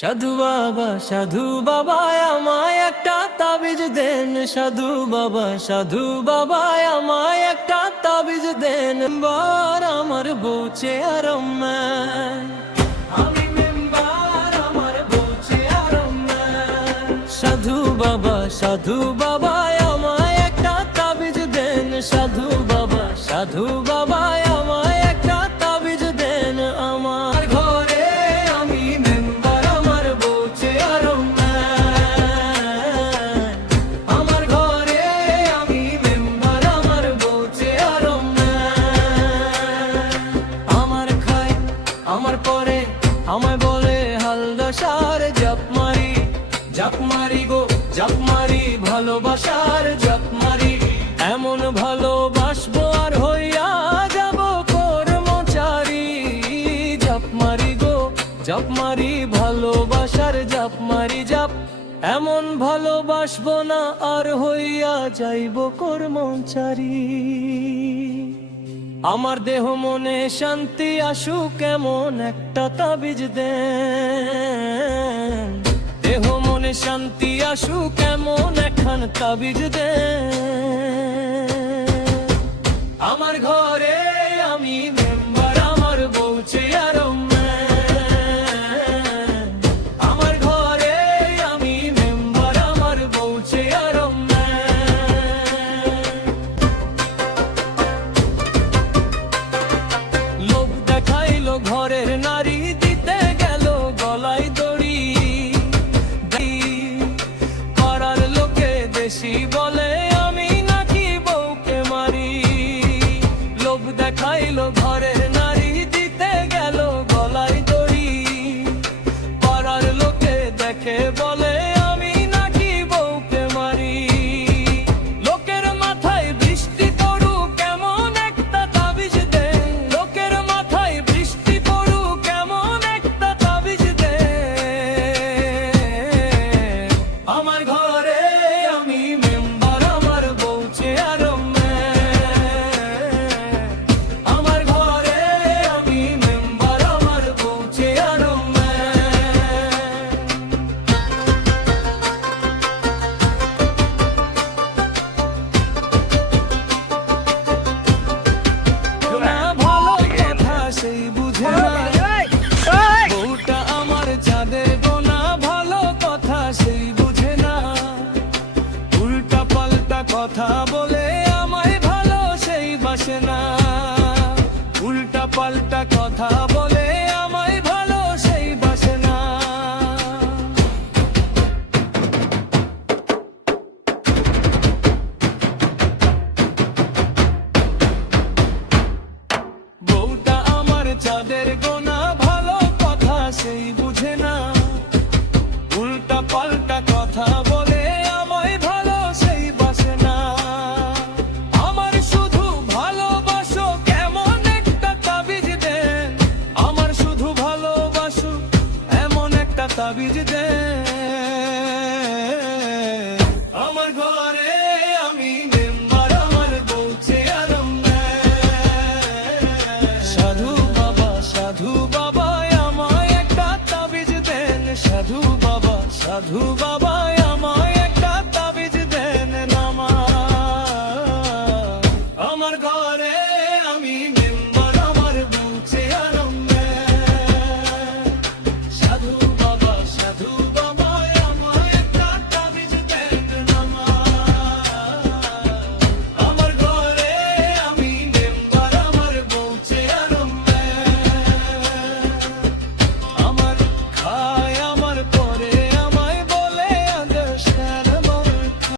সাধু বাবা আমায় একটা তাবিজ দেন। সাধু বাবা আমায় একটা তাবিজ দেন। বার আমার বউ চেয়ারম্যান, আমি মেম্বার, আমার বউ চেয়ারম্যান। সাধু বাবা আমায় একটা তাবিজ দেন। সাধু বাবা আমায় একটা তাবিজ দেন। আমার ঘরে আমি মেম্বার, আমার বউ চেয়ারম্যান। আমার ঘরে আমি মেম্বার, আমার বউ চেয়ারম্যান। আমার খায়, আমার পরে, আমায় বলে হালদাসার। জাপ মারি গো, জাপ মারি, ভালোবাসার জাপ মারি। এমন ভালোবাসবো আর হইয়া যাব কর্মচারী। জাপ মারি গো, জাপ মারি, ভালোবাসার জাপ মারি। এমন ভালোবাসবো না আর হইয়া যাইব কর্মচারী। আমার দেহ মনে শান্তি আসুক এমন একটা তাবিজ দেন। দেহ মনে শান্তি আসুক এমন একখান তাবিজ দেন। আমার ঘরে আমি মেম্বার, আমার বউ চেয়ারম্যান। আমার ঘরে আমি মেম্বার, আমার বউ চেয়ারম্যান। লোক দেখাইলো ঘরের নারী, দিতে গেল গলায় দড়ি। পাড়ার লোকে দেশি বলে আমি নাকি বউকে মারি। লোভ দেখাইলো ঘরের নারী, দিতে গেল গলায় দড়ি। পাড়ার লোকে দেখে বলে আমি নাকি বউকে মারি। লোকের মাথায় বৃষ্টি পড়ুক কেমন একটা তাবিজ দেন। লোকের মাথায় বৃষ্টি পড়ুক কেমন একটা তাবিজ দেন। আমার ঘরে আমি মেম্বার, আমার বউ চেয়ারম্যান। আমার ঘরে আমি মেম্বার, আমার বউ চেয়ারম্যান। না ভালো কথা সেই বুঝে না, বউটা আমার চাঁদের গোনা। ভালো কথা সেই বুঝে না, উল্টা পাল্টা কথা বলে আমায় ভালো সেই বাসে না। উল্টা পাল্টা কথা বলে আমায় ভালো সেই বাসে না। বউটা আমার চাঁদের গোনা, ভালো কথা সেই বুঝে না। উল্টা পাল্টা কথা বলে আমায় ভালো সেই বাসে না। আমার শুধু ভালোবাসো কেমন একটা তাবিজ দেন। আমার শুধু ভালোবাসো এমন একটা তাবিজ দেন। আমার ঘরে আমি মেম্বার, আমার বউ চেয়ারম্যান। সাধু বাবা আমায় একটা তাবিজ দেন। সাধু বাবা আমায় একটা তাবিজ দেন। আমার ঘরে আমি মেম্বার, আমার বউ চেয়ারম্যান। সাধু বাবা